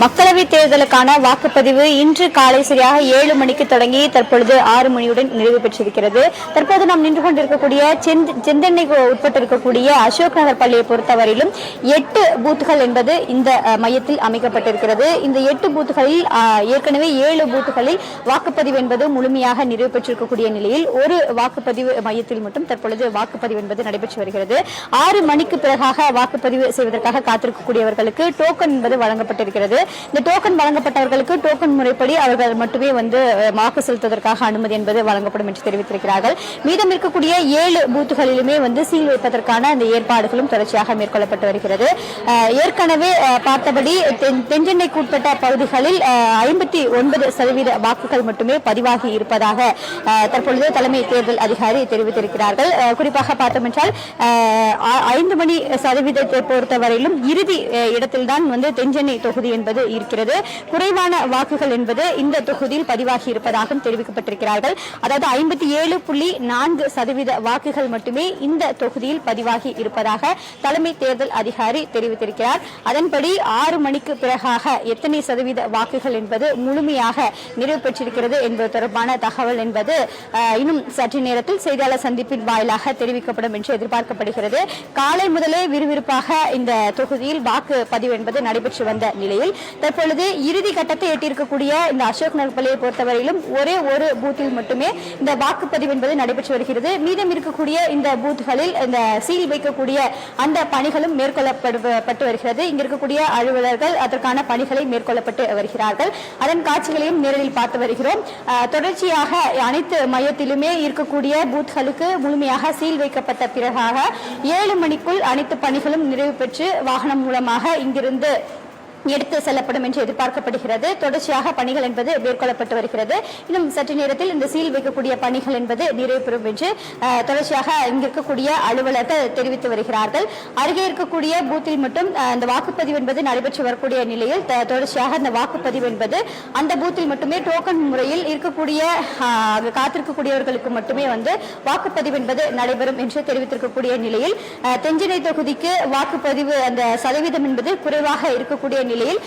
மக்களவை தேர்தலுக்கான வாக்குப்பதிவு இன்று காலை சரியாக ஏழு மணிக்கு தொடங்கி தற்பொழுது ஆறு மணியுடன் நிறைவு பெற்றிருக்கிறது. தற்போது நாம் நின்று கொண்டிருக்கக்கூடிய செந்த- செந்தென்னைக்கு உட்பட்டிருக்கக்கூடிய அசோக் நகர் பள்ளியை பொறுத்தவரையிலும் எட்டு பூத்துகள் என்பது இந்த மையத்தில் அமைக்கப்பட்டிருக்கிறது. இந்த எட்டு பூத்துகளில் ஏற்கனவே ஏழு பூத்துகளில் வாக்குப்பதிவு என்பது முழுமையாக நிறைவு பெற்றிருக்கக்கூடிய நிலையில் ஒரு வாக்குப்பதிவு மையத்தில் மட்டும் தற்பொழுது வாக்குப்பதிவு என்பது நடைபெற்று வருகிறது. ஆறு மணிக்கு பிறகாக வாக்குப்பதிவு செய்வதற்காக காத்திருக்கக்கூடியவர்களுக்கு டோக்கன் என்பது வழங்கப்பட்டிருக்கிறது. இந்த டோக்கன் வழங்கப்பட்டவர்களுக்கு டோக்கன் முறைப்படி அவர்கள் மட்டுமே வந்து வாக்கு செலுத்துவதற்காக அனுமதி என்பது வழங்கப்படும் என்று தெரிவித்திருக்கிறார்கள். மீதம் இருக்கக்கூடிய ஏழு பூத்துகளிலுமே வந்து சீல் வைப்பதற்கான அந்த ஏற்பாடுகளும் தொடர்ச்சியாக மேற்கொள்ளப்பட்டு வருகிறது. ஏற்கனவே பார்த்தபடி தென்சென்னைக்கு உட்பட்ட பகுதிகளில் ஐம்பத்தி ஒன்பது சதவீத வாக்குகள் மட்டுமே பதிவாகி இருப்பதாக தற்பொழுது தலைமை தேர்தல் அதிகாரி தெரிவித்திருக்கிறார்கள். குறிப்பாக பார்த்தோம் என்றால் ஐந்து மணி சதவீதத்தை பொறுத்தவரையிலும் இறுதி இடத்தில்தான் வந்து தென்சென்னை தொகுதி என்பது இருக்கிறது. குறைவான வாக்குகள் என்பது இந்த தொகுதியில் பதிவாகி இருப்பதாகவும் தெரிவிக்கப்பட்டிருக்கிறார்கள். அதாவது ஐம்பத்தி ஏழு புள்ளி நான்கு சதவீத வாக்குகள் மட்டுமே இந்த தொகுதியில் பதிவாகி இருப்பதாக தலைமை தேர்தல் அதிகாரி தெரிவித்திருக்கிறார். அதன்படி ஆறு மணிக்கு பிறகாக எத்தனை சதவீத வாக்குகள் என்பது முழுமையாக நிறைவு பெற்றிருக்கிறது என்பது தொடர்பான தகவல் என்பது இன்னும் சற்று நேரத்தில் செய்தியாளர் சந்திப்பின் வாயிலாக தெரிவிக்கப்படும் என்று எதிர்பார்க்கப்படுகிறது. காலை முதலே விறுவிறுப்பாக இந்த தொகுதியில் வாக்கு பதிவு என்பது நடைபெற்று வந்த நிலையில் தற்பொழுது இறுதி கட்டத்தை எட்டியிருக்கக்கூடிய இந்த அசோக் நகர் பள்ளியை பொறுத்தவரையிலும் ஒரே ஒரு பூத்தில் மட்டுமே இந்த வாக்குப்பதிவு என்பது நடைபெற்று வருகிறது. மீதம் இருக்கக்கூடிய இந்த பூத்துகளில் இந்த சீல் வைக்கக்கூடிய அந்த பணிகளும் மேற்கொள்ளப்பட்டு வருகிறது. இங்க இருக்கக்கூடிய அலுவலர்கள் அதற்கான பணிகளை மேற்கொள்ளப்பட்டு வருகிறார்கள். அதன் காட்சிகளையும் நேரில் பார்த்து வருகிறோம். தொடர்ச்சியாக அனைத்து மையத்திலுமே இருக்கக்கூடிய பூத்களுக்கு முழுமையாக சீல் வைக்கப்பட்ட பிறகாக ஏழு மணிக்குள் அனைத்து பணிகளும் நிறைவு பெற்று வாகனம் மூலமாக இங்கிருந்து எடுத்து செல்லப்படும் என்று எதிர்பார்க்கப்படுகிறது. தொடர்ச்சியாக பணிகள் என்பது மேற்கொள்ளப்பட்டு வருகிறது. இன்னும் சற்று நேரத்தில் இந்த சீல் வைக்கக்கூடிய பணிகள் என்பது நிறைவு பெறும் என்று தொடர்ச்சியாக இங்கிருக்கக்கூடிய அலுவலர்கள் தெரிவித்து வருகிறார்கள். அருகே இருக்கக்கூடிய பூத்தில் மட்டும் இந்த வாக்குப்பதிவு என்பது நடைபெற்று வரக்கூடிய நிலையில் தொடர்ச்சியாக இந்த வாக்குப்பதிவு என்பது அந்த பூத்தில் மட்டுமே டோக்கன் முறையில் இருக்கக்கூடிய காத்திருக்கக்கூடியவர்களுக்கு மட்டுமே வந்து வாக்குப்பதிவு என்பது நடைபெறும் என்று தெரிவித்திருக்கக்கூடிய நிலையில் தெஞ்சினை தென்சென்னை தொகுதிக்கு வாக்குப்பதிவு அந்த சதவீதம் என்பது குறைவாக இருக்கக்கூடிய நிலையில்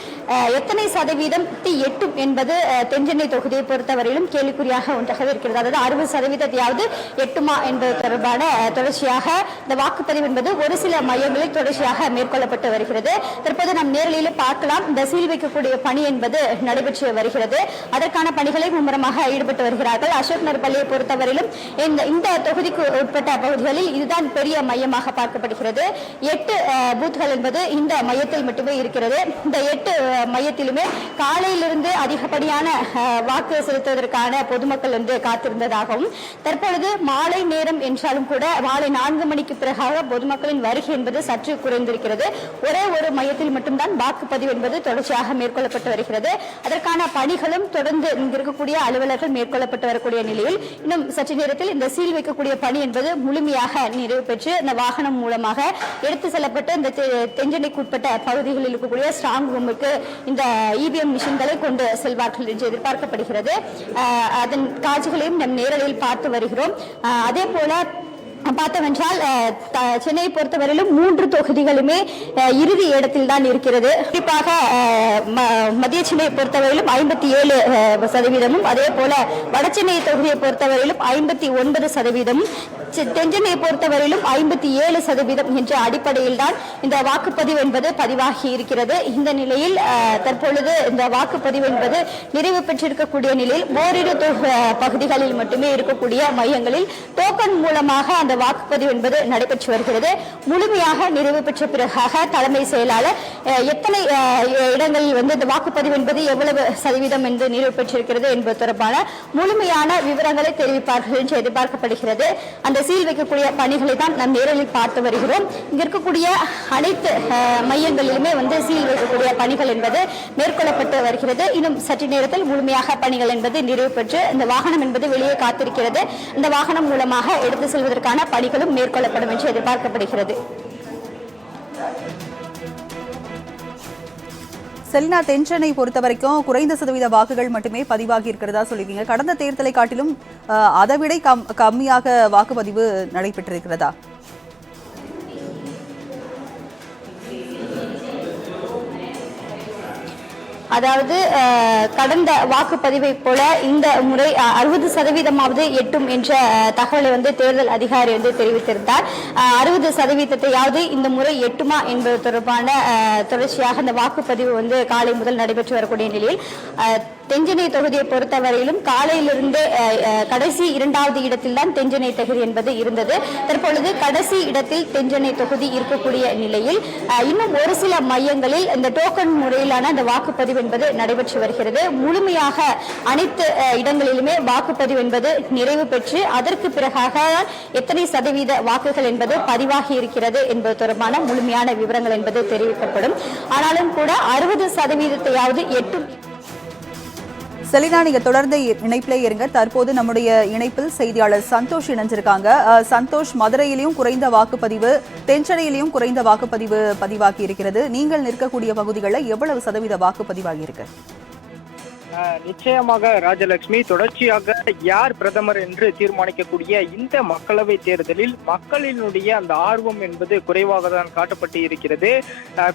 எத்தனை சதவீதம் எட்டும் என்பது தென்சென்னை தொகுதியை பொறுத்தவரையிலும் கேள்விக்குறியாக ஒன்றாக இருக்கிறது. அதாவது அறுபது சதவீதத்தையாவது எட்டுமா என்பது தொடர்பான தொடர்ச்சியாக இந்த வாக்குப்பதிவு என்பது ஒரு சில மையங்களில் தொடர்ச்சியாக மேற்கொள்ளப்பட்டு வருகிறது. தற்போது நாம் நேரலையில் பார்க்கலாம். இந்த சீல் வைக்கக்கூடிய பணி என்பது நடைபெற்று வருகிறது. அதற்கான பணிகளை மும்முரமாக ஈடுபட்டு வருகிறார்கள். அசோக் நகர் பள்ளியை பொறுத்தவரையிலும் இந்த இந்த தொகுதிக்கு உட்பட்ட பகுதிகளில் இதுதான் பெரிய மையமாக பார்க்கப்படுகிறது. எட்டு அஹ், பூத்கள் என்பது இந்த மையத்தில் மட்டுமே இருக்கிறது. இந்த எட்டு மையத்திலுமே காலையிலிருந்து அதிகப்படியான வாக்கு செலுத்துவதற்கான பொதுமக்கள் வந்து காத்திருந்ததாகவும் தற்பொழுது மாலை நேரம் என்றாலும் கூட மாலை நான்கு மணிக்கு பிறகாக பொதுமக்களின் வருகை என்பது சற்று குறைந்திருக்கிறது. ஒரே ஒரு மையத்தில் மட்டும்தான் வாக்குப்பதிவு என்பது தொடர்ச்சியாக மேற்கொள்ளப்பட்டு வருகிறது. அதற்கான பணிகளும் தொடர்ந்து இங்கிருக்கக்கூடிய அலுவலர்கள் மேற்கொள்ளப்பட்டு வரக்கூடிய நிலையில் இன்னும் சற்று நேரத்தில் இந்த சீல் வைக்கக்கூடிய பணி என்பது முழுமையாக நிறைவு பெற்று இந்த வாகனம் மூலமாக எடுத்து செல்லப்பட்டு இந்த தெ- பகுதிகளில் இருக்கக்கூடிய ஸ்ட்ராங் ரூமுக்கு இந்த இவிஎம் மிஷின்களை கொண்டு செல்வார்கள் என்று எதிர்பார்க்கப்படுகிறது. அதன் காட்சிகளையும் நம் நேரலையில் பார்த்து வருகிறோம். அதே போல பார்த்தவென்றால் சென்னையை பொறுத்தவரையிலும் மூன்று தொகுதிகளுமே இறுதி இடத்தில் தான் இருக்கிறது. குறிப்பாக ம- மத்திய சென்னையை பொறுத்தவரையிலும் ஐம்பத்தி ஏழு சதவீதமும் அதே போல வடசென்னை தொகுதியை பொறுத்தவரையிலும் ஐம்பத்தி ஒன்பது சதவீதமும் செ- தென்சென்னையை பொறுத்தவரையிலும் ஐம்பத்தி ஏழு சதவீதம் என்ற அடிப்படையில் தான் இந்த வாக்குப்பதிவு என்பது பதிவாகி இருக்கிறது. இந்த நிலையில் தற்பொழுது இந்த வாக்குப்பதிவு என்பது நிறைவு பெற்றிருக்கக்கூடிய நிலையில் ஓரிரு பகுதிகளில் மட்டுமே இருக்கக்கூடிய மையங்களில் டோக்கன் மூலமாக அந்த வாக்குப்பதிவு என்பது நடைபெற்று வருகிறது. முழுமையாக நிறைவு பெற்ற பிறகாக தலைமை செயலாளர் எத்தனை இடங்களில் வந்து இந்த வாக்குப்பதிவு என்பது எவ்வளவு சதவீதம் என்று நிறைவு பெற்றிருக்கிறது என்பது தொடர்பான முழுமையான விவரங்களை தெரிவிப்பார்கள் என்று எதிர்பார்க்கப்படுகிறது. அந்த சீல் வைக்கக்கூடிய பணிகளை தான் நாம் நேரில் பார்த்து வருகிறோம். இங்க இருக்கக்கூடிய அனைத்து மையங்களிலுமே வந்து சீல் வைக்கக்கூடிய பணிகள் என்பது மேற்கொள்ளப்பட்டு வருகிறது. இன்னும் சற்று நேரத்தில் முழுமையாக பணிகள் என்பது நிறைவு பெற்று இந்த வாகனம் என்பது வெளியே காத்திருக்கிறது. இந்த வாகனம் மூலமாக எடுத்து செல்வதற்கான பணிகளும் மேற்கொள்ளப்படும் என்று எதிர்பார்க்கப்படுகிறது. செலினா தென்சென்னை பொறுத்த வரைக்கும் குறைந்த சதவீத வாக்குகள் மட்டுமே பதிவாகி இருக்கிறதா சொல்லியிருக்கீங்க கடந்த தேர்தலை காட்டிலும் அதைவிட கம் கம்மியாக வாக்குப்பதிவு நடைபெற்றிருக்கிறதா? அதாவது கடந்த வாக்குப்பதிவை போல இந்த முறை அறுபது சதவீதமாவது எட்டும் என்ற தகவலை வந்து தேர்தல் அதிகாரி வந்து தெரிவித்திருந்தார். அறுபது சதவீதத்தையாவது இந்த முறை எட்டுமா என்பது தொடர்பான தொடர்ச்சியாக இந்த வாக்குப்பதிவு வந்து காலை முதல் நடைபெற்று வரக்கூடிய நிலையில் தெஞ்சனை தொகுதியை பொறுத்தவரையிலும் காலையிலிருந்து கடைசி இரண்டாவது இடத்தில்தான் தெஞ்சனை தொகுதி என்பது இருந்தது. தற்பொழுது கடைசி இடத்தில் தெஞ்சனை தொகுதி இருக்கக்கூடிய நிலையில் இன்னும் ஒரு சில மையங்களில் இந்த டோக்கன் முறையிலான இந்த வாக்குப்பதிவு என்பது நடைபெற்று வருகிறது. முழுமையாக அனைத்து இடங்களிலுமே வாக்குப்பதிவு என்பது நிறைவு பெற்று அதற்கு பிறகாக எத்தனை சதவீத வாக்குகள் என்பது பதிவாகி இருக்கிறது என்பது தொடர்பான முழுமையான விவரங்கள் என்பது தெரிவிக்கப்படும். ஆனாலும் கூட அறுபது சதவீதத்தையாவது எட்டு செலினா நீங்க தொடர்ந்து இணைப்பிலே இருங்க. தற்போது நம்முடைய இணைப்பில் செய்தியாளர் சந்தோஷ் இணைஞ்சிருக்காங்க. அஹ், சந்தோஷ் மதுரையிலையும் குறைந்த வாக்குப்பதிவு தென்சென்னையிலையும் குறைந்த வாக்குப்பதிவு பதிவாகி இருக்கிறது நீங்கள் நிற்கக்கூடிய பகுதிகளில் எவ்வளவு சதவீத வாக்குப்பதிவாகி இருக்கு நிச்சயமாக ராஜலட்சுமி தொடர்ச்சியாக யார் பிரதமர் என்று தீர்மானிக்கக்கூடிய இந்த மக்களவை தேர்தலில் மக்களினுடைய அந்த ஆர்வம் என்பது குறைவாக தான் காட்டப்பட்டு இருக்கிறது.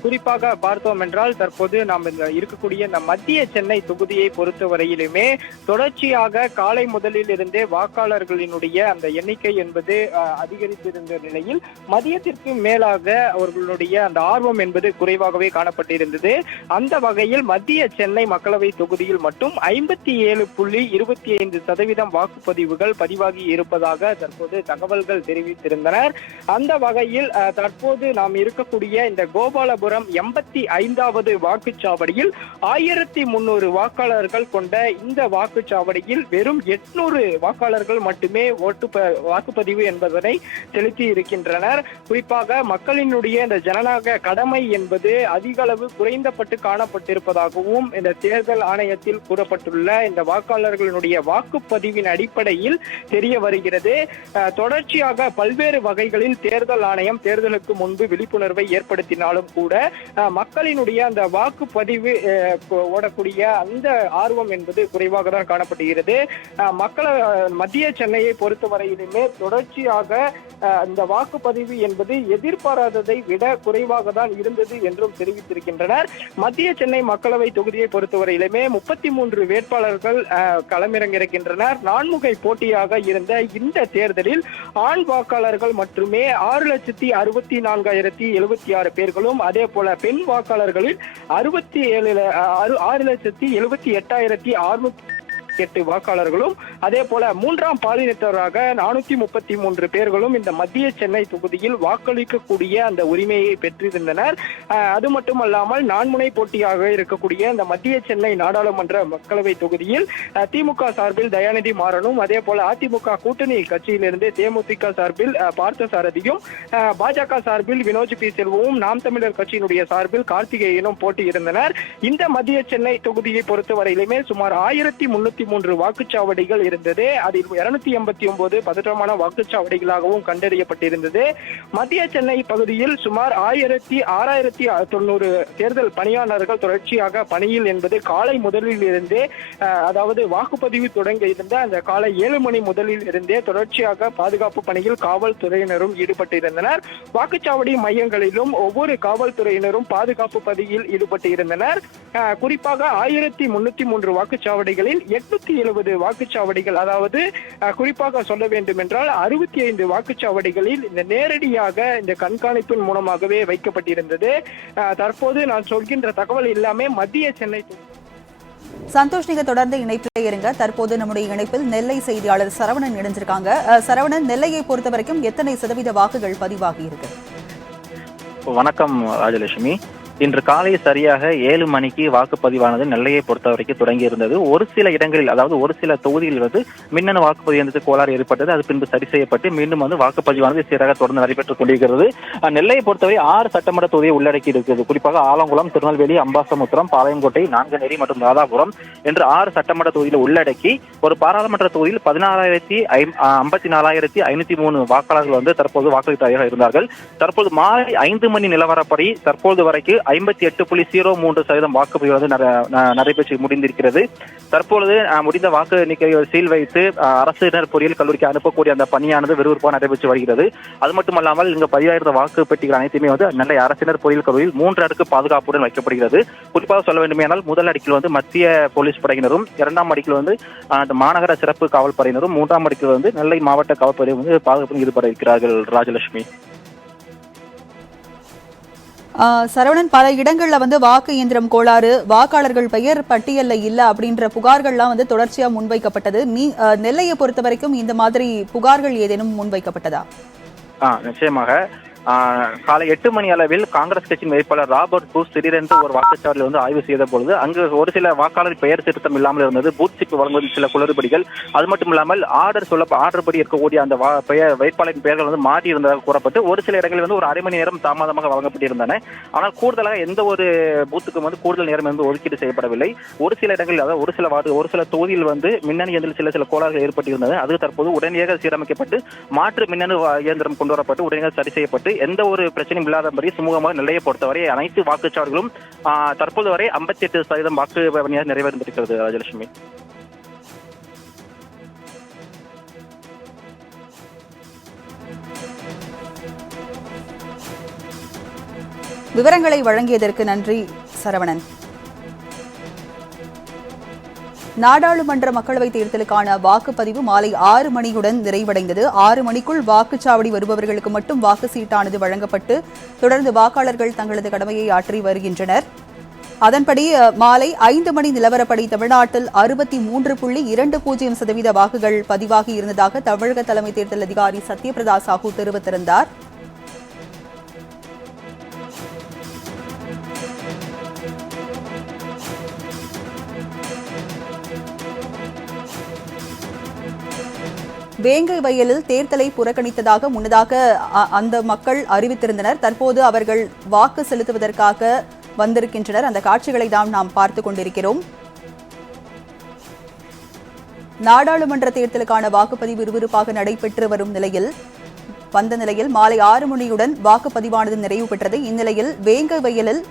குறிப்பாக பார்த்தோம் என்றால் தற்போது நாம் இந்த இருக்கக்கூடிய இந்த மத்திய சென்னை தொகுதியை பொறுத்தவரையிலுமே தொடர்ச்சியாக காலை முதலில் இருந்தே வாக்காளர்களினுடைய அந்த எண்ணிக்கை என்பது அதிகரித்திருந்த நிலையில் மதியத்திற்கு மேலாக அவர்களுடைய அந்த ஆர்வம் என்பது குறைவாகவே காணப்பட்டிருந்தது. அந்த வகையில் மத்திய சென்னை மக்களவை தொகுதியில் மட்டும் ஐம்பத்தி ஏழு புள்ளி இருபத்தி ஐந்து சதவீதம் வாக்குப்பதிவுகள் பதிவாகி இருப்பதாக தற்போது தகவல்கள் தெரிவித்திருந்தனர். அந்த வகையில் தற்போது நாம் இருக்கக்கூடிய இந்த கோபாலபுரம் எண்பத்தி ஐந்தாவது வாக்குச்சாவடியில் ஆயிரத்தி முன்னூறு வாக்காளர்கள் கொண்ட இந்த வாக்குச்சாவடியில் வெறும் எட்நூறு வாக்காளர்கள் மட்டுமே ஓட்டு வாக்குப்பதிவு என்பதனை செலுத்தி இருக்கின்றனர். குறிப்பாக மக்களினுடைய இந்த ஜனநாயக கடமை என்பது அதிக அளவு குறைந்தப்பட்டு காணப்பட்டிருப்பதாகவும் இந்த தேர்தல் ஆணையத்தில் கூறப்பட்டுள்ள இந்த வாக்காளர்களுடைய வாக்குப்பதிவின் அடிப்படையில் தெரிய வருகிறது. தொடர்ச்சியாக பல்வேறு வகைகளில் தேர்தல் ஆணையம் தேர்தலுக்கு முன்பு விழிப்புணர்வை ஏற்படுத்தினாலும் கூட மக்களினுடைய அந்த வாக்குப்பதிவு ஓடக்கூடிய அந்த ஆர்வம் என்பது குறைவாக தான் காணப்படுகிறது. மக்களை மத்திய சென்னையை பொறுத்தவரையிலுமே தொடர்ச்சியாக இந்த வாக்குப்பதிவு என்பது எதிர்பாராததை விட குறைவாக தான் இருந்தது என்றும் தெரிவித்திருக்கின்றனர். மத்திய சென்னை மக்களவை தொகுதியை பொறுத்தவரையிலுமே முப்பத்தி மூன்று வேட்பாளர்கள் களமிறங்கியிருக்கின்றனர். நான்முகை போட்டியாக இருந்த இந்த தேர்தலில் ஆண் வாக்காளர்கள் மட்டுமே ஆறு லட்சத்தி அறுபத்தி நான்காயிரத்தி எழுபத்தி ஆறு பேர்களும் அதே போல பெண் வாக்காளர்களில் அறுபத்தி ஏழு ஆறு லட்சத்தி எழுபத்தி எட்டாயிரத்தி அறுநூத்தி எட்டு வாக்காளர்களும் அதே போல மூன்றாம் பாலினத்தவராக நானூத்தி முப்பத்தி மூன்று பேர்களும் இந்த மத்திய சென்னை தொகுதியில் வாக்களிக்கக்கூடிய அந்த உரிமையை பெற்றிருந்தனர். அது மட்டுமல்லாமல் நான்முனை போட்டியாக இருக்கக்கூடிய இந்த மத்திய சென்னை நாடாளுமன்ற மக்களவை தொகுதியில் திமுக சார்பில் தயாநிதி மாறனும் அதே போல அதிமுக கூட்டணி கட்சியிலிருந்து தேமுதிக சார்பில் பார்த்த சாரதியும் பாஜக சார்பில் வினோஜ் பி. செல்வமும் நாம் தமிழர் கட்சியினுடைய சார்பில் கார்த்திகேயனும் போட்டியிருந்தனர். இந்த மத்திய சென்னை தொகுதியை பொறுத்தவரையிலுமே சுமார் ஆயிரத்தி முன்னூத்தி மூன்று வாக்குச்சாவடிகள் இருந்தது. அதில் இருநூத்தி எண்பத்தி ஒன்பது பதற்றமான வாக்குச்சாவடிகளாகவும் கண்டறியப்பட்டிருந்தது. மத்திய சென்னை பகுதியில் சுமார் ஆயிரத்தி ஆறாயிரத்தி தொண்ணூறு தேர்தல் பணியாளர்கள் தொடர்ச்சியாக பணியில் என்பது காலை முதலில் இருந்தே அதாவது வாக்குப்பதிவு தொடங்க இருந்த அந்த காலை ஏழு மணி முதலில் இருந்தே தொடர்ச்சியாக பாதுகாப்பு பணியில் காவல்துறையினரும் ஈடுபட்டிருந்தனர். வாக்குச்சாவடி மையங்களிலும் ஒவ்வொரு காவல்துறையினரும் பாதுகாப்பு பதியில் ஈடுபட்டு இருந்தனர் குறிப்பாக ஆயிரத்தி முன்னூத்தி மூன்று வாக்குச்சாவடிகளில் எட்டு எட்நூத்தி எழுபது வாக்குச்சாவடிகள் அதாவது குறிப்பாக சொல்ல வேண்டும் என்றால் அறுபத்தி ஐந்து வாக்குச்சாவடிகளில் இந்த நேரடியாக இந்த கண்காணிப்பின் மூலமாகவே வைக்கப்பட்டிருந்தது. தற்போது நான் சொல்கின்ற தகவல் எல்லாமே மத்திய சென்னை சந்தோஷ் நீங்க தொடர்ந்து இணைப்பிலே இருங்க. தற்போது நம்முடைய இணைப்பில் நெல்லை செய்தியாளர் சரவணன் இணைஞ்சிருக்காங்க. சரவணன் நெல்லையை பொறுத்த வரைக்கும் எத்தனை சதவீத வாக்குகள் பதிவாகி இருக்கு? வணக்கம் ராஜலட்சுமி. இன்று காலை சரியாக ஏழு மணிக்கு வாக்குப்பதிவானது நெல்லையை பொறுத்தவரைக்கும் தொடங்கி இருந்தது ஒரு சில இடங்களில் அதாவது ஒரு சில தொகுதிகளில் வந்து மின்னணு வாக்குப்பதிவு இயந்திரத்தில் கோளாறு ஏற்பட்டது. அது பின்பு சரி செய்யப்பட்டு மீண்டும் வந்து வாக்குப்பதிவானது சீராக தொடர்ந்து நடைபெற்றுக் கொண்டிருக்கிறது. நெல்லையை பொறுத்தவரை ஆறு சட்டமன்ற தொகுதியை உள்ளடக்கி இருக்கிறது. குறிப்பாக ஆலங்குளம் திருநெல்வேலி அம்பாசமுத்திரம் பாளையங்கோட்டை நான்குநேரி மற்றும் ராதாபுரம் என்று ஆறு சட்டமன்ற தொகுதியில் உள்ளடக்கி ஒரு பாராளுமன்ற தொகுதியில் பதினாறாயிரத்தி ஐம்பத்தி நாலாயிரத்தி ஐநூத்தி மூணு வாக்காளர்கள் வந்து தற்போது வாக்களித்தார்கள் இருந்தார்கள். தற்போது மாலை ஐந்து மணி நிலவரப்படி தற்போது வரைக்கும் ஐம்பத்தி எட்டு புள்ளி ஜீரோ மூன்று சதவீதம் வாக்குப்பதிவு வந்து நடைபெற்று முடிந்திருக்கிறது. தற்பொழுது முடிந்த வாக்கு எண்ணிக்கையை சீல் வைத்து அரசினர் பொறியியல் கல்லூரிக்கு அனுப்பக்கூடிய அந்த பணியானது விறுவிறுப்பாக நடைபெற்று வருகிறது. அது மட்டுமல்லாமல் இங்கு பதிவாயிருந்த வாக்கு பெட்டிகள் அனைத்துமே வந்து நெல்லை அரசினர் பொறியியல் கல்லூரியில் மூன்று அடுக்கு பாதுகாப்புடன் வைக்கப்படுகிறது. குறிப்பாக சொல்ல வேண்டுமேனால் முதல் அடுக்கில் வந்து மத்திய போலீஸ் படையினரும் இரண்டாம் அடுக்கில் வந்து மாநகர சிறப்பு காவல் படையினரும் மூன்றாம் அடுக்கில் வந்து நெல்லை மாவட்ட காவல்துறை வந்து பாதுகாப்பு ஈடுபட இருக்கிறார்கள் ராஜலட்சுமி. சரவணன் பல இடங்கள்ல வந்து வாக்கு இயந்திரம் கோளாறு வாக்காளர்கள் பெயர் பட்டியலில் இல்ல அப்படின்ற புகார்கள்லாம் வந்து தொடர்ச்சியா முன்வைக்கப்பட்டது. நீ நெல்லையை பொறுத்த வரைக்கும் இந்த மாதிரி புகார்கள் ஏதேனும் முன்வைக்கப்பட்டதா? ஆ நிச்சயமாக. காலை எட்டு மணி அளவில் காங்கிரஸ் கட்சியின் வேட்பாளர் ராபர்ட் பூஸ் திடீரென்று ஒரு வாக்குச்சாவடியில் வந்து ஆய்வு செய்த பொழுது அங்கு ஒரு சில வாக்காளர் பெயர் திருத்தம் இல்லாமல் இருந்தது. பூத் சிப் வழங்குவதில் சில குளறுபடிகள். அது மட்டும் இல்லாமல் ஆர்டர் சொல்ல ஆர்டர் படி இருக்கக்கூடிய அந்த வா- பெயர் வேட்பாளரின் பெயர்கள் வந்து மாறி இருந்ததாக கூறப்பட்டு ஒரு சில இடங்களில் வந்து ஒரு அரை மணி நேரம் தாமதமாக வழங்கப்பட்டிருந்தன. ஆனால் கூடுதலாக எந்த ஒரு பூத்துக்கும் வந்து கூடுதல் நேரம் வந்து ஒதுக்கீடு செய்யப்படவில்லை. ஒரு சில இடங்களில் அதாவது ஒரு சில வார்டு ஒரு சில தொகுதியில் வந்து மின்னணு இயந்திரம் சில சில கோளாறுகள் ஏற்பட்டிருந்தது. அது தற்போது உடனடியாக சீரமைக்கப்பட்டு மாற்று மின்னணு வா- இயந்திரம் கொண்டு வரப்பட்டு உடனடியாக சரி செய்யப்பட்டு எந்த ஒரு பிரச்சனையும் இல்லாதபடி சுமூகமாக நிலையை பொறுத்தவரை அனைத்து வாக்குச்சாவடிகளும் தற்போது வரை ஐம்பத்தி எட்டு சதவீதம் வாக்கு பணியாக நிறைவேறியிருக்கிறது ராஜலட்சுமி. விவரங்களை வழங்கியதற்கு நன்றி சரவணன். நாடாளுமன்ற மக்களவைத் தேர்தலுக்கான வாக்குப்பதிவு மாலை ஆறு மணியுடன் நிறைவடைந்தது. ஆறு மணிக்குள் வாக்குச்சாவடி வருபவர்களுக்கு மட்டும் வாக்கு சீட்டானது வழங்கப்பட்டு தொடர்ந்து வாக்காளர்கள் தங்களது கடமையை ஆற்றி வருகின்றனர். அதன்படி மாலை ஐந்து மணி நிலவரப்படி தமிழ்நாட்டில் அறுபத்தி மூன்று புள்ளி இரண்டு பூஜ்ஜியம் சதவீத வாக்குகள் பதிவாகி இருந்ததாக தமிழக தலைமை தேர்தல் அதிகாரி சத்யபிரதா சாஹூ தெரிவித்திருந்தார். வேங்கை வயலில் தேர்தலை புறக்கணித்ததாக முன்னதாக அ- அந்த மக்கள் அறிவித்திருந்தனர். தற்போது அவர்கள் வாக்கு செலுத்துவதற்காக வந்திருக்கின்றனர். அந்த காட்சிகளை தான் நாம் பார்த்து கொண்டிருக்கிறோம். நாடாளுமன்ற தேர்தலுக்கான வாக்குப்பதிவு விறுவிறுப்பாக நடைபெற்று வரும் நிலையில் வந்த நிலையில் மாலை ஆறு மணியுடன் வாக்குப்பதிவானது நிறைவு பெற்றது. இந்நிலையில் வேங்கை வயலில்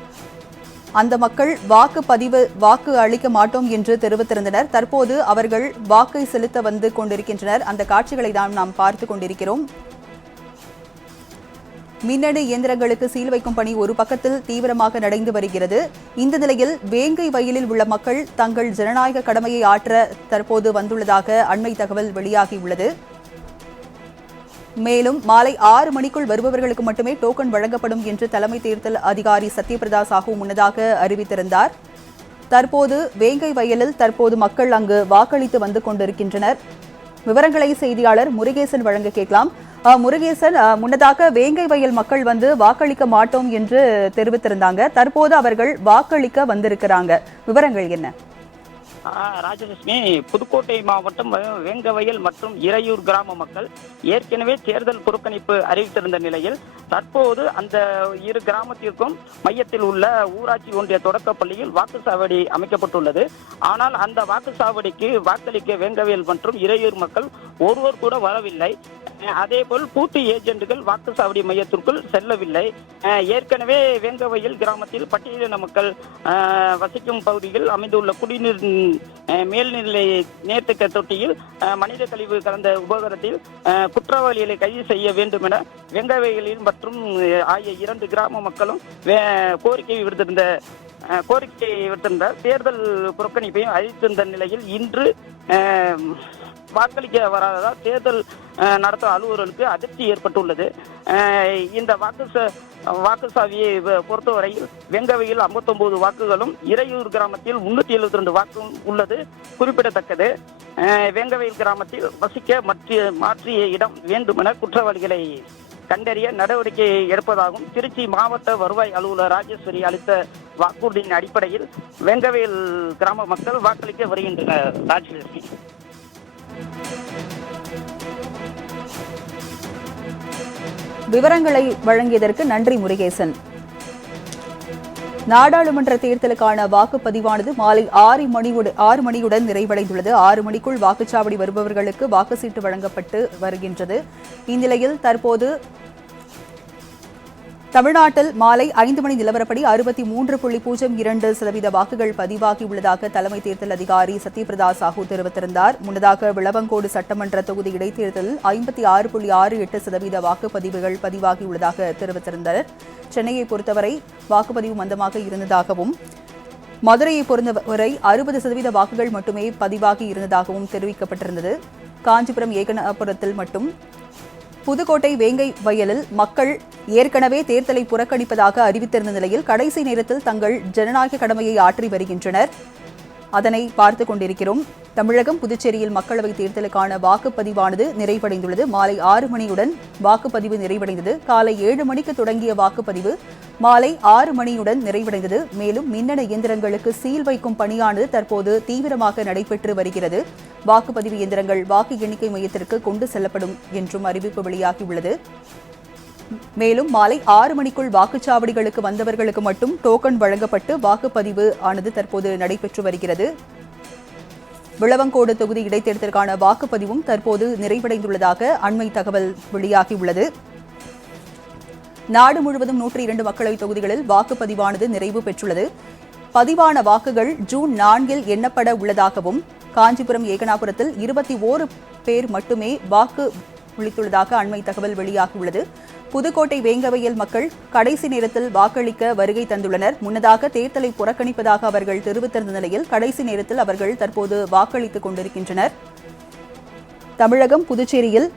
அந்த மக்கள் வாக்கு பதிவு வாக்கு அளிக்க மாட்டோம் என்று தெரிவித்திருந்தனர். தற்போது அவர்கள் வாக்கை செலுத்த வந்து கொண்டிருக்கின்றனர். அந்த காட்சிகளை தான் நாம் பார்த்து கொண்டிருக்கிறோம். மின்னணு இயந்திரங்களுக்கு சீல் வைக்கும் பணி ஒரு பக்கத்தில் தீவிரமாக நடந்து வருகிறது. இந்த நிலையில் வேங்கை வயலில் உள்ள மக்கள் தங்கள் ஜனநாயக கடமையை ஆற்ற தற்போது வந்துள்ளதாக அண்மை தகவல் வெளியாகியுள்ளது. மேலும் மாலை ஆறு மணிக்குள் வருபவர்களுக்கு மட்டுமே டோக்கன் வழங்கப்படும் என்று தலைமை தேர்தல் அதிகாரி சத்யபிரதா சாஹூ முன்னதாக அறிவித்திருந்தார். தற்போது வேங்கை வயலில் தற்போது மக்கள் அங்கு வாக்களித்து வந்து கொண்டிருக்கின்றனர். விவரங்களை செய்தியாளர் முருகேசன் வழங்க கேட்கலாம். முருகேசன் முன்னதாக வேங்கை வயல் மக்கள் வந்து வாக்களிக்க மாட்டோம் என்று தெரிவித்திருந்தாங்க. தற்போது அவர்கள் வாக்களிக்க வந்திருக்கிறாங்க. விவரங்கள் என்ன? ராஜலட்சுமி புதுக்கோட்டை மாவட்டம் வேங்கவயல் மற்றும் இறையூர் கிராம மக்கள் ஏற்கனவே தேர்தல் புறக்கணிப்பு அறிவித்திருந்த நிலையில் தற்போது அந்த இரு கிராமத்திற்கும் மையத்தில் உள்ள ஊராட்சி ஒன்றிய தொடக்கப் பள்ளியில் வாக்குச்சாவடி அமைக்கப்பட்டுள்ளது. ஆனால் அந்த வாக்குச்சாவடிக்கு வாக்களிக்க வேங்கவயல் மற்றும் இறையூர் மக்கள் ஒருவர் கூட வரவில்லை. அதேபோல் பூட்டு ஏஜென்ட்டுகள் வாக்குச்சாவடி மையத்திற்குள் செல்லவில்லை. ஏற்கனவே வேங்கவயல் கிராமத்தில் பட்டியலின மக்கள் வசிக்கும் பகுதியில் அமைந்துள்ள குடிநீர் மேல்நிலை நேர்த்திக்க தொட்டியில் மனித கழிவு கலந்த உபகரணத்தில் குற்றவாளிகளை கைது செய்ய வேண்டும் என வெங்கவயலில் மற்றும் ஆகிய இரண்டு கிராம மக்களும் கோரிக்கை விடுத்திருந்த அஹ், கோரிக்கை விடுத்திருந்த தேர்தல் புறக்கணிப்பையும் அறிவித்திருந்த நிலையில் இன்று அஹ், வாக்களிக்க வராததால் தேர்தல் நடத்த நடத்தும் அலுவலர்களுக்கு அதிர்ச்சி ஏற்பட்டுள்ளது. இந்த வாக்கு வாக்குசாவியை வாக்குச்சாவியை பொறுத்தவரையில் வெங்கவையில் 59 வாக்குகளும் இறையூர் கிராமத்தில் முன்னூத்தி எழுபத்தி ரெண்டு வாக்கும் உள்ளது குறிப்பிடத்தக்கது. அஹ், வெங்கவையில் கிராமத்தில் வசிக்க மற்ற மாற்றிய இடம் வேண்டுமென குற்றவாளிகளை கண்டறிய நடவடிக்கை எடுப்பதாகவும் திருச்சி மாவட்ட வருவாய் அலுவலர் ராஜேஸ்வரி அளித்த வாக்குறுதியின் அடிப்படையில் வெங்கவேல் கிராம மக்கள் வாக்களிக்க வருகின்றனர் ராஜேஸ்வரி. விவரங்களை வழங்கியதற்கு நன்றி முருகேசன். நாடாளுமன்ற தேர்தலுக்கான வாக்குப்பதிவானது மாலை ஆறு மணியுடன் ஆறு மணியுடன் நிறைவடைந்துள்ளது. ஆறு மணிக்குள் வாக்குச்சாவடி வருபவர்களுக்கு வாக்கு சீட்டு வழங்கப்பட்டு வருகின்றது. இந்நிலையில் தற்போது தமிழ்நாட்டில் மாலை ஐந்து மணி நிலவரப்படி அறுபத்தி மூன்று புள்ளி பூஜ்ஜியம் இரண்டு சதவீத வாக்குகள் பதிவாகியுள்ளதாக தலைமை தேர்தல் அதிகாரி சத்யபிரதா சாஹூ தெரிவித்திருந்தார். முன்னதாக விளவங்கோடு சட்டமன்ற தொகுதி இடைத்தேர்தலில் ஐம்பத்தி ஆறு புள்ளி ஆறு எட்டு சதவீத வாக்குப்பதிவுகள் பதிவாகியுள்ளதாக தெரிவித்திருந்தனர். சென்னையை பொறுத்தவரை வாக்குப்பதிவு மந்தமாக இருந்ததாகவும் மதுரையை பொறுத்தவரை அறுபது சதவீத வாக்குகள் மட்டுமே பதிவாகி இருந்ததாகவும் தெரிவிக்கப்பட்டிருந்தது. காஞ்சிபுரம் ஏகனாபுரத்தில் மட்டும் புதுக்கோட்டை வேங்கை வயலில் மக்கள் ஏற்கனவே தேர்தலை புறக்கணிப்பதாக அறிவித்திருந்த நிலையில் கடைசி நேரத்தில் தங்கள் ஜனநாயக கடமையை ஆற்றி வருகின்றனர். அதனை பார்த்துக் கொண்டிருக்கிறோம். தமிழகம் புதுச்சேரியில் மக்களவைத் தேர்தலுக்கான வாக்குப்பதிவானது நிறைவடைந்துள்ளது. மாலை ஆறு மணியுடன் வாக்குப்பதிவு நிறைவடைந்தது. காலை ஏழு மணிக்கு தொடங்கிய வாக்குப்பதிவு மாலை ஆறு மணியுடன் நிறைவடைந்தது. மேலும் மின்னணு இயந்திரங்களுக்கு சீல் வைக்கும் பணியானது தற்போது தீவிரமாக நடைபெற்று வருகிறது. வாக்குப்பதிவு இயந்திரங்கள் வாக்கு எண்ணிக்கை மையத்திற்கு கொண்டு செல்லப்படும் என்றும் அறிவிப்பு வெளியாகியுள்ளது. மேலும் மாலை ஆறு மணிக்குள் வாக்குச்சாவடிகளுக்கு வந்தவர்களுக்கு மட்டும் டோக்கன் வழங்கப்பட்டு வாக்குப்பதிவு ஆனது தற்போது நடைபெற்று வருகிறது. விளவங்கோடு தொகுதி இடைத்தேர்தலுக்கான வாக்குப்பதிவும் தற்போது நிறைவடைந்துள்ளதாக அண்மை தகவல் வெளியாகியுள்ளது. நாடு முழுவதும் நூற்றி இரண்டு மக்களவைத் தொகுதிகளில் வாக்குப்பதிவானது நிறைவு பெற்றுள்ளது. பதிவான வாக்குகள் ஜூன் நான்கில் எண்ணப்பட உள்ளதாகவும் காஞ்சிபுரம் ஏகனாபுரத்தில் இருபத்தி ஓரு பேர் மட்டுமே வாக்கு அளித்துள்ளதாக அண்மை தகவல் வெளியாகியுள்ளது. புதுக்கோட்டை வேங்கவையில் மக்கள் கடைசி நேரத்தில் வாக்களிக்க வருகை தந்துள்ளனர். முன்னதாக தேர்தலை புறக்கணிப்பதாக அவர்கள் தெரிவித்திருந்த நிலையில் கடைசி நேரத்தில் அவர்கள் தற்போது வாக்களித்துக் கொண்டிருக்கின்றனர். தமிழகம் புதுச்சேரியில்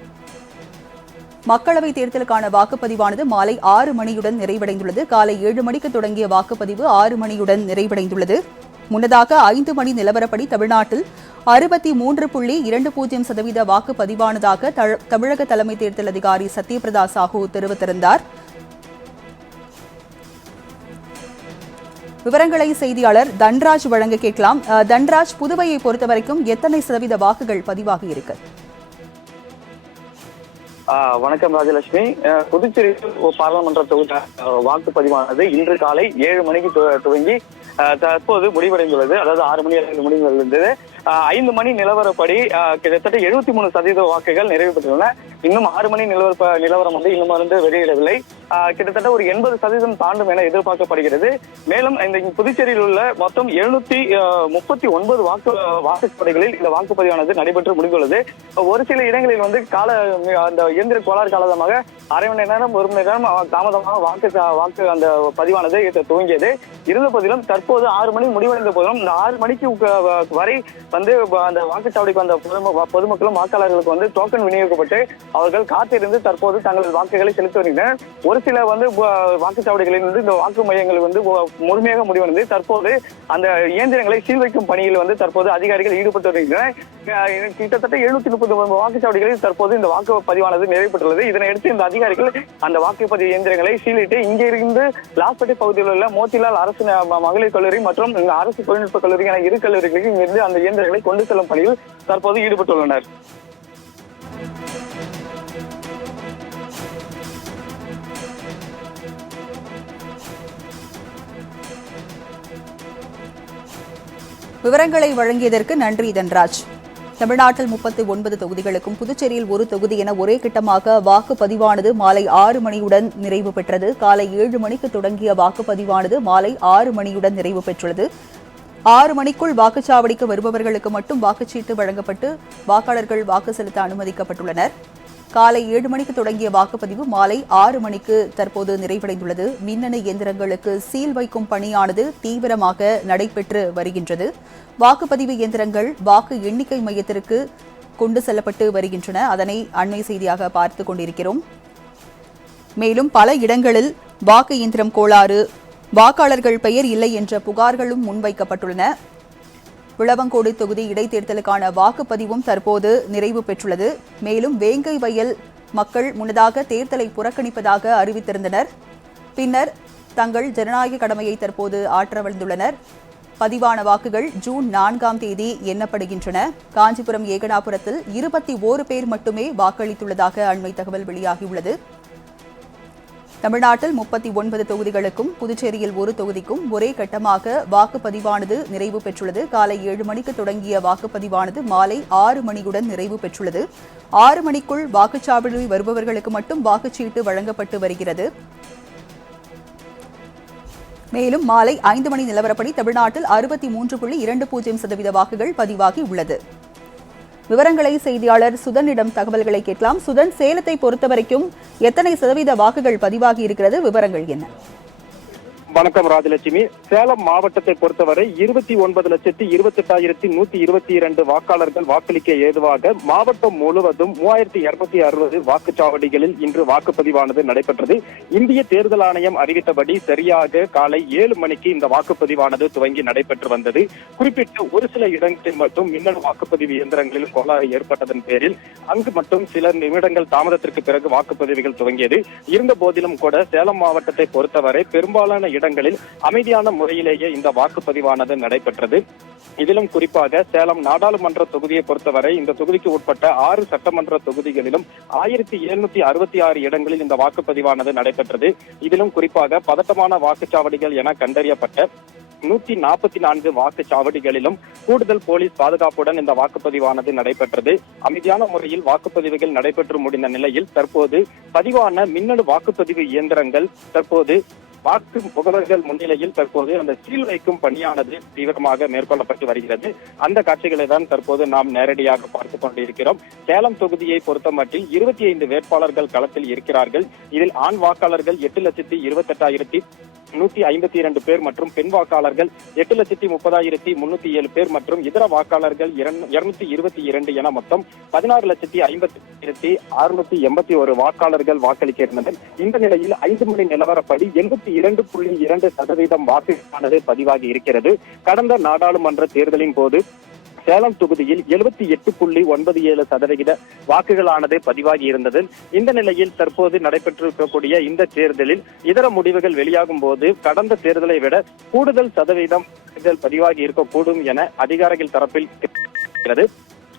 மக்களவைத் தேர்தலுக்கான வாக்குப்பதிவானது மாலை ஆறு மணியுடன் நிறைவடைந்துள்ளது. காலை ஏழு மணிக்கு தொடங்கிய வாக்குப்பதிவு ஆறு மணியுடன் நிறைவடைந்துள்ளது. முன்னதாக ஐந்து மணி நிலவரப்படி தமிழ்நாட்டில் அறுபத்தி மூன்று புள்ளி இரண்டு பூஜ்ஜியம் சதவீத வாக்குப்பதிவானதாக தமிழக தலைமை தேர்தல் அதிகாரி சத்யபிரதா சாஹூ தெரிவித்திருந்தார். விவரங்களை செய்தியாளர் தன்ராஜ் வழங்க கேட்கலாம். அஹ், தன்ராஜ் புதுவையை பொறுத்தவரைக்கும் எத்தனை சதவீத வாக்குகள் பதிவாகி இருக்கு? வணக்கம் ராஜலட்சுமி. புதுச்சேரி பாராளுமன்ற தொகுதி வாக்குப்பதிவானது இன்று காலை ஏழு மணிக்கு துவங்கி ஆஹ் தற்போது முடிவடைந்துள்ளது. அதாவது ஆறு மணி அளவில் முடிவடைந்தது ஐந்து மணி நிலவரப்படி கிட்டத்தட்ட எழுபத்தி மூணு சதவீத வாக்குகள் நிறைவு பெற்றுள்ளன. இன்னும் ஆறு மணி நிலவர நிலவரம் வந்து இன்னும் வந்து வெளியிடவில்லை. கிட்டத்தட்ட ஒரு எண்பது சதவீதம் தாண்டும் என எதிர்பார்க்கப்படுகிறது. மேலும் இந்த புதுச்சேரியில் உள்ள மொத்தம் எழுநூத்தி முப்பத்தி ஒன்பது வாக்கு வாக்குச்சாவடிகளில் இந்த வாக்குப்பதிவானது நடைபெற்று முடிந்துள்ளது. ஒரு சில இடங்களில் வந்து கால அந்த இயந்திர கோளாறு காலதமாக அரை மணி நேரம் ஒரு மணி நேரம் தாமதமாக வாக்கு வாக்கு அந்த பதிவானது துவங்கியது. இருந்த போதிலும் தற்போது ஆறு மணி முடிவடைந்த போதிலும் இந்த ஆறு மணிக்கு வரை வந்து அந்த வாக்குச்சாவடிக்கு வந்த பொதுமக்களும் வாக்காளர்களுக்கு வந்து டோக்கன் விநியோகிக்கப்பட்டு அவர்கள் காத்திருந்து தற்போது தங்களது வாக்குகளை செலுத்தி வருகின்றனர். ஒரு சில வந்து வாக்குச்சாவடிகளில் இருந்து இந்த வாக்கு மையங்கள் வந்து முழுமையாக முடிவடைந்து தற்போது அந்த இயந்திரங்களை சீல் வைக்கும் பணியில் வந்து தற்போது அதிகாரிகள் ஈடுபட்டு வருகின்றனர். கிட்டத்தட்ட எழுநூத்தி முப்பது வாக்குச்சாவடிகளில் தற்போது இந்த வாக்குப்பதிவானது நிறைவேற்றுள்ளது இதனையடுத்து இந்த அதிகாரிகள் அந்த வாக்குப்பதிவு இயந்திரங்களை சீலிட்டு இங்கிருந்து லாஸ்பேட்டை பகுதியில் உள்ள மோத்திலால் அரசு மகளிர் கல்லூரி மற்றும் இந்த அரசு தொழில்நுட்ப கல்லூரி என இரு கல்லூரிகளுக்கு இங்கிருந்து அந்த இயந்திரங்களை கொண்டு செல்லும் பணியில் தற்போது ஈடுபட்டுள்ளனர். விவரங்களை வழங்கியதற்கு நன்றி தன்ராஜ். தமிழ்நாட்டில் முப்பத்தி ஒன்பது தொகுதிகளுக்கும் புதுச்சேரியில் ஒரு தொகுதி என ஒரே கிட்டமாக வாக்குப்பதிவானது மாலை ஆறு மணியுடன் நிறைவு பெற்றது. காலை ஏழு மணிக்கு தொடங்கிய வாக்குப்பதிவானது மாலை ஆறு மணியுடன் நிறைவு பெற்றுள்ளது. ஆறு மணிக்குள் வாக்குச்சாவடிக்கு வருபவர்களுக்கு மட்டும் வாக்குச்சீட்டு வழங்கப்பட்டு வாக்காளர்கள் வாக்கு செலுத்த அனுமதிக்கப்பட்டுள்ளனர். காலை ஏழு மணிக்கு தொடங்கிய வாக்குப்பதிவு மாலை ஆறு மணிக்கு தற்போது நிறைவடைந்துள்ளது. மின்னணு இயந்திரங்களுக்கு சீல் வைக்கும் பணியானது தீவிரமாக நடைபெற்று வருகின்றது. வாக்குப்பதிவு இயந்திரங்கள் வாக்கு எண்ணிக்கை மையத்திற்கு கொண்டு செல்லப்பட்டு வருகின்றன. அதனை அண்மை செய்தியாக பார்த்து கொண்டிருக்கிறோம். மேலும் பல இடங்களில் வாக்கு இயந்திரம் கோளாறு வாக்காளர்கள் பெயர் இல்லை என்ற புகார்களும் முன்வைக்கப்பட்டுள்ளன. விளவங்கோடு தொகுதி இடைத்தேர்தலுக்கான வாக்குப்பதிவும் தற்போது நிறைவு பெற்றுள்ளது. மேலும் வேங்கை வயல் மக்கள் முன்னதாக தேர்தலை புறக்கணிப்பதாக அறிவித்திருந்தனர். பின்னர் தங்கள் ஜனநாயக கடமையை தற்போது ஆற்றவழ்ந்துள்ளனர். பதிவான வாக்குகள் ஜூன் நான்காம் தேதி எண்ணப்படுகின்றன. காஞ்சிபுரம் ஏகனாபுரத்தில் இருபத்தி ஓரு பேர் மட்டுமே வாக்களித்துள்ளதாக அண்மை தகவல் வெளியாகியுள்ளது. தமிழ்நாட்டில் முப்பத்தி ஒன்பது தொகுதிகளுக்கும் புதுச்சேரியில் ஒரு தொகுதிக்கும் ஒரே கட்டமாக வாக்குப்பதிவானது நிறைவு பெற்றுள்ளது. காலை ஏழு மணிக்கு தொடங்கிய வாக்குப்பதிவானது மாலை ஆறு மணியுடன் நிறைவு பெற்றுள்ளது. ஆறு மணிக்குள் வாக்குச்சாவடி வருபவர்களுக்கு மட்டும் வாக்குச்சீட்டு வழங்கப்பட்டு வருகிறது. மேலும் மாலை ஐந்து மணி நிலவரப்படி தமிழ்நாட்டில் அறுபத்தி மூன்று புள்ளி இரண்டு பூஜ்ஜியம் சதவீத வாக்குகள் பதிவாகி உள்ளது. விவரங்களை செய்தியாளர் சுதனிடம் தகவல்களை கேட்கலாம். சுதன் சேலத்தை பொறுத்தவரைக்கும் எத்தனை சதவீத வாக்குகள் பதிவாகி இருக்கிறது விவரங்கள் என்ன? வணக்கம் ராஜலட்சுமி. சேலம் மாவட்டத்தை பொறுத்தவரை இருபத்தி ஒன்பது லட்சத்தி இருபத்தி எட்டாயிரத்தி நூத்தி இருபத்தி இரண்டு வாக்காளர்கள் வாக்களிக்க ஏதுவாக மாவட்டம் முழுவதும் மூவாயிரத்தி இருநூத்தி அறுபது வாக்குச்சாவடிகளில் இன்று வாக்குப்பதிவானது நடைபெற்றது. இந்திய தேர்தல் ஆணையம் அறிவித்தபடி சரியாக காலை ஏழு மணிக்கு இந்த வாக்குப்பதிவானது துவங்கி நடைபெற்று வந்தது. குறிப்பிட்ட ஒரு சில இடங்களில் மட்டும் மின்னணு வாக்குப்பதிவு இயந்திரங்களில் கோளாறு ஏற்பட்டதன் பேரில் அங்கு மட்டும் சில நிமிடங்கள் தாமதத்திற்கு பிறகு வாக்குப்பதிவுகள் துவங்கியது. இருந்த போதிலும் கூட சேலம் மாவட்டத்தை பொறுத்தவரை பெரும்பாலான இடங்களில் அமைதியான முறையிலேயே இந்த வாக்குப்பதிவானது நடைபெற்றது. இதிலும் குறிப்பாக சேலம் நாடாளுமன்ற தொகுதியை பொறுத்தவரை இந்த தொகுதிக்கு உட்பட்ட ஆறு சட்டமன்ற தொகுதிகளிலும் ஆயிரத்தி எழுநூத்தி அறுபத்தி ஆறு இடங்களில் இந்த வாக்குப்பதிவானது நடைபெற்றது. இதிலும் குறிப்பாக பதட்டமான வாக்குச்சாவடிகள் என கண்டறியப்பட்ட நூத்தி நாற்பத்தி நான்கு வாக்குச்சாவடிகளிலும் கூடுதல் போலீஸ் பாதுகாப்புடன் இந்த வாக்குப்பதிவானது நடைபெற்றது. அமைதியான முறையில் வாக்குப்பதிவுகள் நடைபெற்று முடிந்த நிலையில் தற்போது பதிவான மின்னணு வாக்குப்பதிவு இயந்திரங்கள் தற்போது வாக்கு முகவர்கள் முன்னிலையில் தற்போது அந்த சீல் வைக்கும் பணியானது தீவிரமாக மேற்கொள்ளப்பட்டு வருகிறது. அந்த காட்சிகளை தான் தற்போது நாம் நேரடியாக பார்த்துக் கொண்டிருக்கிறோம். சேலம் தொகுதியை பொறுத்தமட்டில் இருபத்தி ஐந்து வேட்பாளர்கள் களத்தில் இருக்கிறார்கள். இதில் ஆண் வாக்காளர்கள் எட்டு லட்சத்தி இருபத்தி எட்டாயிரத்தி நூத்தி ஐம்பத்தி இரண்டு பேர் மற்றும் பெண் வாக்காளர்கள் எட்டு லட்சத்தி முப்பதாயிரத்தி முன்னூத்தி ஏழு பேர் மற்றும் இதர வாக்காளர்கள் இருநூத்தி இருபத்தி இரண்டு என மொத்தம் பதினாறு லட்சத்தி ஐம்பத்தி ஆயிரத்தி அறுநூத்தி எண்பத்தி ஒரு வாக்காளர்கள் வாக்களிக்க இருந்தனர் இந்த நிலையில் ஐந்து மணி நிலவரப்படி எண்பத்தி இரண்டு புள்ளி இரண்டு சதவீதம் வாக்குகளானது பதிவாகி இருக்கிறது. கடந்த நாடாளுமன்ற தேர்தலின் போது சேலம் தொகுதியில் எழுபத்தி எட்டு புள்ளி ஒன்பது ஏழு சதவிகித வாக்குகளானது பதிவாகி இருந்தது இந்த நிலையில் தற்போது நடைபெற்றிருக்கக்கூடிய இந்த தேர்தலில் இதர முடிவுகள் வெளியாகும் போது கடந்த தேர்தலை விட கூடுதல் சதவீதம் பதிவாகி இருக்கக்கூடும் என அதிகாரிகள் தரப்பில் இருக்கிறது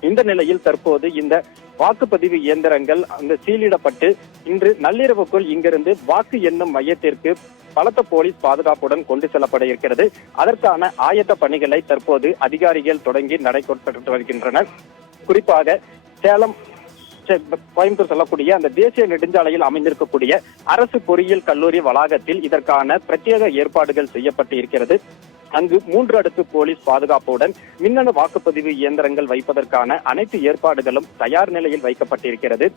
இந்த நிலையில் தற்போது இந்த வாக்குப்பதிவு இயந்திரங்கள் அங்கு சீலிடப்பட்டு இன்று நள்ளிரவுக்குள் இங்கிருந்து வாக்கு எண்ணும் மையத்திற்கு பலத்த போலீஸ் பாதுகாப்புடன் கொண்டு செல்லப்பட இருக்கிறது. அதற்கான ஆயத்த பணிகளை தற்போது அதிகாரிகள் தொடங்கி நடைபெற்று வருகின்றனர். குறிப்பாக சேலம் செ- கோயம்புத்தூர் செல்லக்கூடிய அந்த தேசிய நெடுஞ்சாலையில் அமைந்திருக்கக்கூடிய அரசு பொறியியல் கல்லூரி வளாகத்தில் இதற்கான பிரத்யேக ஏற்பாடுகள் செய்யப்பட்டு இருக்கிறது. அங்கு மூன்று அடுக்கு போலீஸ் பாதுகாப்புடன் மின்னணு வாக்குப்பதிவு இயந்திரங்கள் வைப்பதற்கான அனைத்து ஏற்பாடுகளும் தயார் நிலையில் வைக்கப்பட்டிருக்கிறது.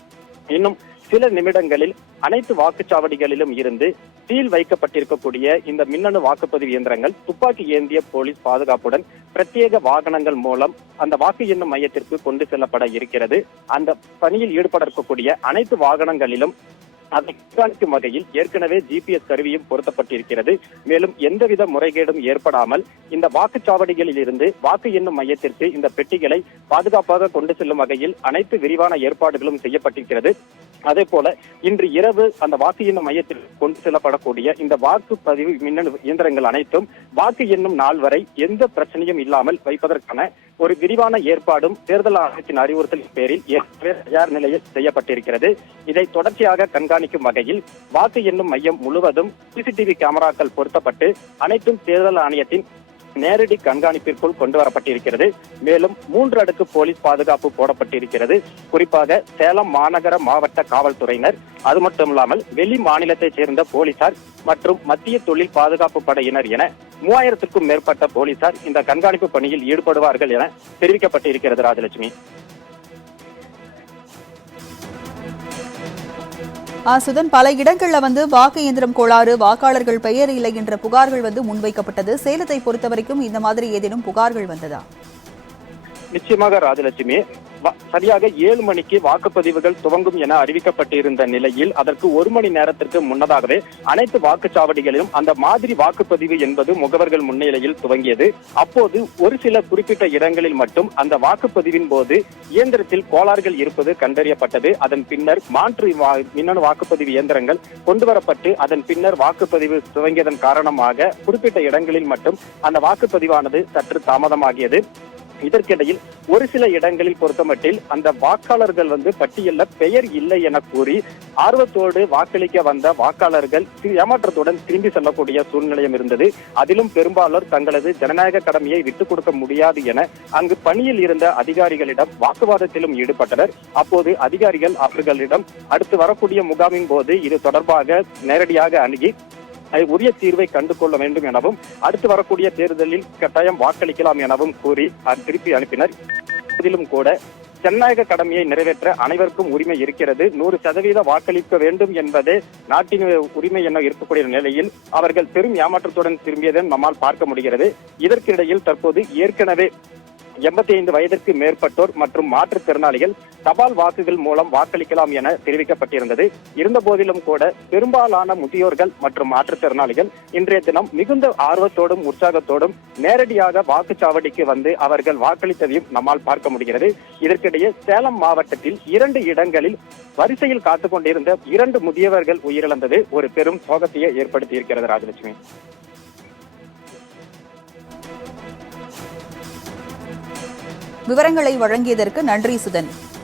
இன்னும் சில நிமிடங்களில் அனைத்து வாக்குச்சாவடிகளிலும் இருந்து சீல் வைக்கப்பட்டிருக்கக்கூடிய இந்த மின்னணு வாக்குப்பதிவு இயந்திரங்கள் துப்பாக்கி ஏந்திய போலீஸ் பாதுகாப்புடன் பிரத்யேக வாகனங்கள் மூலம் அந்த வாக்கு எண்ணும் மையத்திற்கு கொண்டு செல்லப்பட இருக்கிறது. அந்த பணியில் ஈடுபட இருக்கக்கூடிய அனைத்து வாகனங்களிலும் அதை கண்காணிக்கும் வகையில் ஏற்கனவே ஜிபிஎஸ் கருவியும் பொருத்தப்பட்டிருக்கிறது. மேலும் எந்தவித முறைகேடும் ஏற்படாமல் இந்த வாக்குச்சாவடிகளில் இருந்து வாக்கு எண்ணும் மையத்திற்கு இந்த பெட்டிகளை பாதுகாப்பாக கொண்டு செல்லும் வகையில் அனைத்து விரிவான ஏற்பாடுகளும் செய்யப்பட்டிருக்கிறது. அதே போல இன்று இரவு அந்த வாக்கு எண்ணும் மையத்தில் கொண்டு செல்லப்படக்கூடிய இந்த வாக்குப்பதிவு மின்னணு இயந்திரங்கள் அனைத்தும் வாக்கு எண்ணும் நாள் வரை எந்த பிரச்சனையும் இல்லாமல் வைப்பதற்கான ஒரு விரிவான ஏற்பாடும் தேர்தல் ஆணையத்தின் அறிவுறுத்தலின் பேரில் ஏற்கனவே தயார் நிலையில் செய்யப்பட்டிருக்கிறது. இதை தொடர்ச்சியாக கண்காணிக்கும் வகையில் வாக்கு எண்ணும் மையம் முழுவதும் சிசிடிவி கேமராக்கள் பொருத்தப்பட்டு அனைத்தும் தேர்தல் ஆணையத்தின் நேரடி கண்காணிப்பிற்குள் கொண்டு வரப்பட்டிருக்கிறது. மேலும் மூன்று அடுக்கு போலீஸ் பாதுகாப்பு போடப்பட்டிருக்கிறது. குறிப்பாக சேலம் மாநகர மாவட்ட காவல்துறையினர் அது மட்டுமில்லாமல் வெளி மாநிலத்தைச் சேர்ந்த போலீசார் மற்றும் மத்திய தொழில் பாதுகாப்பு படையினர் என மூவாயிரத்திற்கும் மேற்பட்ட போலீசார் இந்த கண்காணிப்பு பணியில் ஈடுபடுவார்கள் என தெரிவிக்கப்பட்டிருக்கிறது ராஜலட்சுமி. சுதன் பல இடங்கள்ல வந்து வாக்கு இயந்திரம் கோளாறு வாக்காளர்கள் பெயர் இல்லை என்ற புகார்கள் வந்து முன்வைக்கப்பட்டது. சேலத்தை பொறுத்தவரைக்கும் இந்த மாதிரி ஏதேனும் புகார்கள் வந்ததா? நிச்சயமாக ராஜலட்சுமி. சரியாக ஏழு மணிக்கு வாக்குப்பதிவுகள் துவங்கும் என அறிவிக்கப்பட்டிருந்த நிலையில் அதற்கு ஒரு மணி நேரத்திற்கு முன்னதாகவே அனைத்து வாக்குச்சாவடிகளிலும் அந்த மாதிரி வாக்குப்பதிவு என்பது முகவர்கள் முன்னிலையில் துவங்கியது. அப்போது ஒரு சில குறிப்பிட்ட இடங்களில் மட்டும் அந்த வாக்குப்பதிவின் போது இயந்திரத்தில் கோளாறுகள் இருப்பது கண்டறியப்பட்டது. அதன் பின்னர் மாற்று வா- மின்னணு வாக்குப்பதிவு இயந்திரங்கள் கொண்டு வரப்பட்டு அதன் பின்னர் வாக்குப்பதிவு துவங்கியதன் காரணமாக குறிப்பிட்ட இடங்களில் மட்டும் அந்த வாக்குப்பதிவானது சற்று தாமதமாகியது. இதற்கிடையில் ஒரு சில இடங்களில் பொறுத்தமட்டில் அந்த வாக்காளர்கள் வந்து பட்டியல்ல பெயர் இல்லை என கூறி ஆர்வத்தோடு வாக்களிக்க வந்த வாக்காளர்கள் ஏமாற்றத்துடன் திரும்பி செல்லக்கூடிய சூழ்நிலையும் இருந்தது. அதிலும் பெரும்பாலோர் தங்களது ஜனநாயக கடமையை விட்டுக் கொடுக்க முடியாது என அங்கு பணியில் இருந்த அதிகாரிகளிடம் வாக்குவாதத்திலும் ஈடுபட்டனர். அப்போது அதிகாரிகள் அவர்களிடம் அடுத்து வரக்கூடிய முகாமின் போது இது தொடர்பாக நேரடியாக அணுகி உரிய தீர்வை கண்டு கொள்ள வேண்டும் எனவும் அடுத்து வரக்கூடிய தேர்தலில் கட்டாயம் வாக்களிக்கலாம் எனவும் கூறி திருப்பி அனுப்பினர். இதிலும் கூட ஜனநாயக கடமையை நிறைவேற்ற அனைவருக்கும் உரிமை இருக்கிறது. நூறு சதவீத வாக்களிக்க வேண்டும் என்பதே நாட்டின் உரிமை என இருக்கக்கூடிய நிலையில் அவர்கள் பெரும் ஏமாற்றத்துடன் திரும்பியதை நம்மால் பார்க்க முடிகிறது. இதற்கிடையில் தற்போது ஏற்கனவே எண்பத்தி ஐந்து வயதிற்கு மேற்பட்டோர் மற்றும் மாற்றுத்திறனாளிகள் தபால் வாக்குகள் மூலம் வாக்களிக்கலாம் என தெரிவிக்கப்பட்டிருந்தது. இருந்த போதிலும் கூட பெரும்பாலான முதியோர்கள் மற்றும் மாற்றுத்திறனாளிகள் இன்றைய தினம் மிகுந்த ஆர்வத்தோடும் உற்சாகத்தோடும் நேரடியாக வாக்குச்சாவடிக்கு வந்து அவர்கள் வாக்களித்ததையும் நம்மால் பார்க்க முடிகிறது. இதற்கிடையே சேலம் மாவட்டத்தில் இரண்டு இடங்களில் வரிசையில் காத்துக் கொண்டிருந்த இரண்டு முதியவர்கள் உயிரிழந்தது. ஒரு பெரும் சோகத்தையே ஏற்படுத்தி இருக்கிறது ராஜலட்சுமி. விவரங்களை வழங்கியதற்கு நன்றி சுதன்.